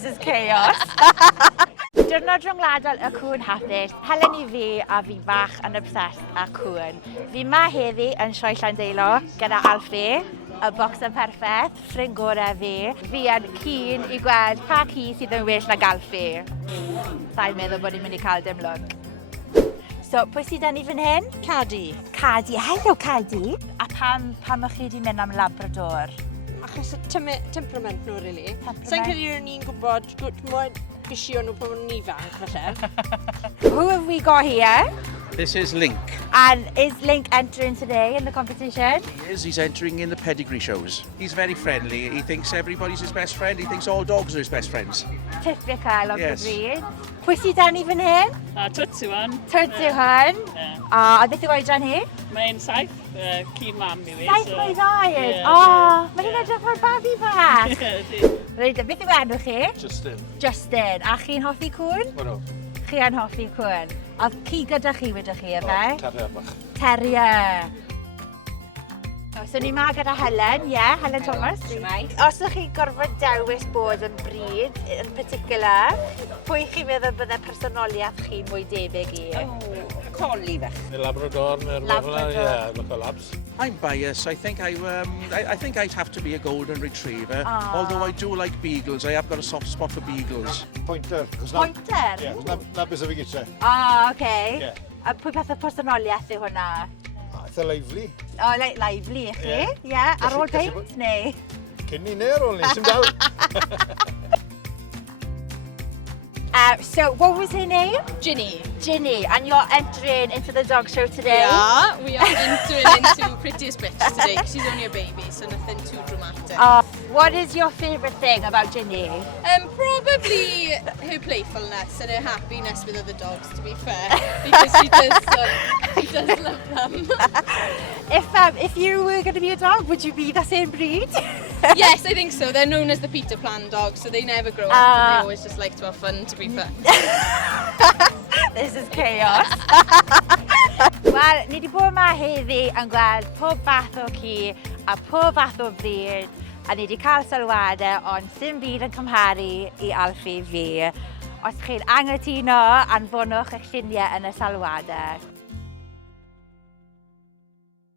This is chaos. Diwrnod Rhyngwladol y cwn hapus. Helen I fi a fi bach yn obsessed â cwn. Fi ma heddi yn Sioe Llandeilo gyda Alfie, y boxer perffaith, ffrind gorau fi. Fi yn keen I gweld pa ci sydd yn well na Alfie. Sa'n meddwl bod ni'n mynd I cael dim lwc. So, pwy sydd yn I fan hyn? Cadi. Cadi. Helo, Cadi. A pam ych chi wedi mynd am Labrador? Achos temperament nhw, really. Sa'n credu ni'n gwybod gysio nhw pan nhw'n ifanc, falle. Who have we got here? This is Link. And is Link entering today in the competition? He's entering in the pedigree shows. He's very friendly. He thinks everybody's his best friend. He thinks all dogs are his best friends. Typical of Yes. the breed. Pwy sydd yn I fan hyn? Twt yw hwn. Twt yw hwn. A beth yw oedran hi? Mae'n saith, ci mam i fi. Saith mlwydd oed. Ie, O, mae'n edrych fel babi bach. Reit, beth yw enw chi? Justin. Justin. A chi'n hoffi cwn? Wel, Chi yn hoffi cwn. Oedd ci gyda chi wedych chi, efe? Terrier bach. Terrier. So ni ma gyda Helen, Helen Thomas. Os ydych chi gorfod dewis bod yn bryd yn particular, pwy chi'n meddwl bydde personoliaeth chi mwy debyg I? Coli fe. The Labrador, Labrador. yeah, look at labs. I'm biased. I think I'd have to be a golden retriever. Although I do like beagles. I have got a soft spot for beagles. Pointer. Pointer? Yeah, na beth fi gyda. O, oce. Ie. A pwy fath o personoliaeth yw hwnna? Eitha lively. O, lively I chi? Ie. Ie, ar ôl Gallu peint neu? Cyn ni neu ar ôl ni, sy'n dal. So, what was her name? Ginny. Ginny, and you're entering into the dog show today? Yeah, we are entering into Prettiest Bitch today. She's only a baby, so nothing too dramatic. What is your favourite thing about Ginny? Probably her playfulness and her happiness with other dogs, to be fair, because she does love them. If you were going to be a dog, would you be the same breed? Yes, I think so. They're known as the Peter Pan dogs, so they never grow up and they always just like to have fun, to be fair. This is chaos. Wel, ni wedi bod yma heddi yn gweld pob fath o ci a pob fath o bryd a ni wedi cael sylwadau ond dim byd yn cymharu I Alfie fi. Os chi'n angytuno, anfonwch eich lluniau yn y sylwadau.